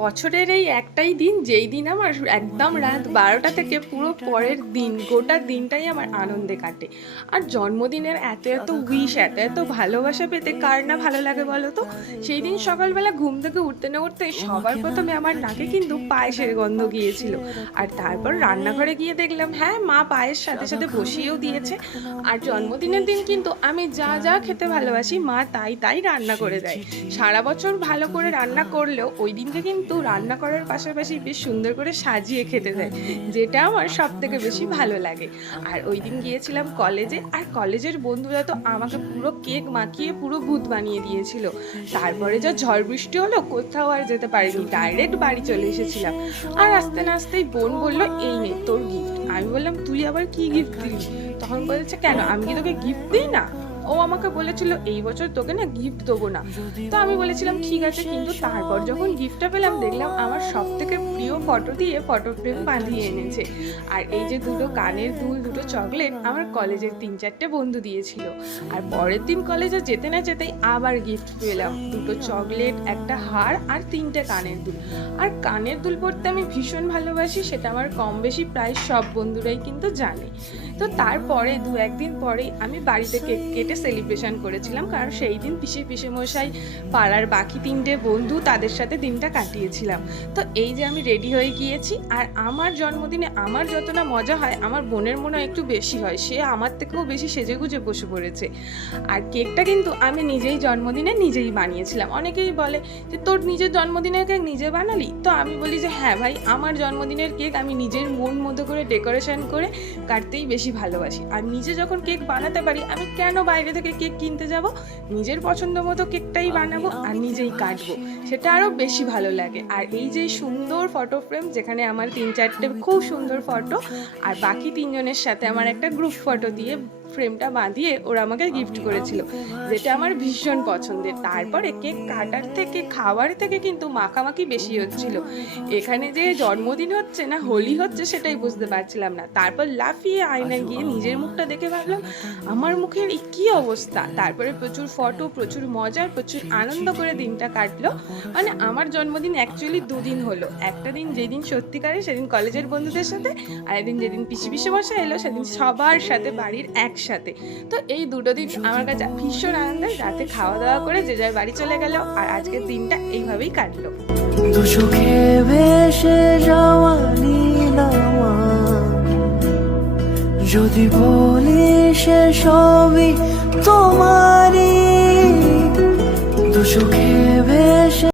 বছরের এই একটাই দিন যেই দিন আমার একদম রাত 12টা থেকে পুরো পরের দিন গোটা দিনটাই আমার আনন্দে কাটে। আর জন্মদিনের এত এত উইশ এত এত ভালোবাসা পেতে কার না ভালো লাগে বলো তো। সেই দিন সকালবেলা ঘুম থেকে উঠতে না উঠতে সবার প্রথমে আমার নাকে কিন্তু পায়েসের গন্ধ গিয়েছিল। আর তারপর রান্নাঘরে গিয়ে দেখলাম হ্যাঁ মা পায়েস সাথে সাথে বসিয়েও দিয়েছে। আর জন্মদিনের দিন কিন্তু আমি যা যা খেতে ভালোবাসি মা তাই তাই রান্না করে দেয়। সারা বছর ভালো করে রান্না করলেও ওই দিনকে কিন্তু রান্না করার পাশাপাশি বেশ সুন্দর করে সাজিয়ে খেতে দেয়, যেটা আমার সব থেকে বেশি ভালো লাগে। আর ওই দিন গিয়েছিলাম কলেজে, আর কলেজের বন্ধুরা তো আমাকে পুরো কেক মাখিয়ে পুরো ভূত বানিয়ে দিয়েছিল। তারপরে যা ঝড় বৃষ্টি হলো কোথাও আর যেতে পারিনি, ডাইরেক্ট বাড়ি চলে এসেছিলাম। আর আস্তে না আস্তেই বোন বললো এই নে তোর গিফট। আমি বললাম তুই আবার কি গিফট দিলি? তখন বলেছে কেন আমি কি তোকে গিফট দিই না? ও আমাকে বলেছিল এই বছর তোকে না গিফট দেবো না। তো আমি বলেছিলাম ঠিক আছে, কিন্তু তারপর যখন গিফটটা পেলাম দেখলাম আমার সব থেকে প্রিয় ফটো দিয়ে ফটো ফ্রেম বাঁধিয়ে এনেছে। আর এই যে দুটো কানের দুল দুটো চকলেট আমার কলেজের 3-4টে বন্ধু দিয়েছিল। আর পরের দিন কলেজে যেতে না যেতেই আবার গিফট পেলাম, দুটো চকলেট একটা হার আর 3টে কানের দুল। আর কানের দুল পরতে আমি ভীষণ ভালোবাসি, সেটা আমার কম বেশি প্রায় সব বন্ধুরাই কিন্তু জানে। তো তারপরে 2-1 দিন পরেই আমি বাড়িতে কেক কেটে সেলিব্রেশন করেছিলাম, কারণ সেই দিন পিসে মশাই পাড়ার বাকি 3টে বন্ধু তাদের সাথে দিনটা কাটিয়েছিলাম। তো এই যে আমি রেডি হয়ে গিয়েছি, আর আমার জন্মদিনে আমার যত না মজা হয় আমার বোনের মনে একটু বেশি হয়, সে আমার থেকেও বেশি সেজেগুজে বসে পড়েছে। আর কেকটা কিন্তু আমি নিজেই জন্মদিনে নিজেই বানিয়েছিলাম। অনেকেই বলে যে তোর নিজের জন্মদিনের কেক নিজে বানালি? তো আমি বলি যে হ্যাঁ ভাই, আমার জন্মদিনের কেক আমি নিজের মন মতো করে ডেকোরেশন করে কাটতেই বেশি ভালোবাসি। আর নিজে যখন কেক বানাতে পারি আমি কেন বাইরে থেকে কেক কিনতে যাব? নিজের পছন্দ মতো কেকটাই বানাবো আর নিজেই কাটবো, সেটা আরও বেশি ভালো লাগে। আর এই যে সুন্দর ফটো ফ্রেম যেখানে আমার 3-4টে খুব সুন্দর ফটো আর বাকি 3জনের সাথে আমার একটা গ্রুপ ফটো দিয়ে ফ্রেমটা বাঁধিয়ে ওরা আমাকে গিফট করেছিল, যেটা আমার ভীষণ পছন্দের। তারপরে কেক কাটার থেকে খাওয়ার থেকে কিন্তু মাখামাখি বেশি হচ্ছিল। এখানে যে জন্মদিন হচ্ছে না হোলি হচ্ছে সেটাই বুঝতে পারছিলাম না। তারপর লাফিয়ে আয়নায় গিয়ে নিজের মুখটা দেখে ভাবলাম আমার মুখের এই কী অবস্থা। তারপরে প্রচুর ফটো, প্রচুর মজার, প্রচুর আনন্দ করে দিনটা কাটলো। মানে আমার জন্মদিন অ্যাকচুয়ালি 2 দিন হলো। একটা দিন যেদিন সত্যিকারে সেদিন কলেজের বন্ধুদের সাথে, আর একদিন যেদিন পিসে বসা এলো সেদিন সবার সাথে বাড়ির একসাথে। তো এই দুটো দিন আমার কাছে ভীষণ আনন্দের। রাতে খাওয়া দাওয়া করে যে যার বাড়ি চলে গেল, আর আজকের দিনটা এইভাবেই কাটলো। দুচোখে ভেসে যাওয়া নীলামা, যদি বলি সে সবই তোমারই। দুচোখে ভেসে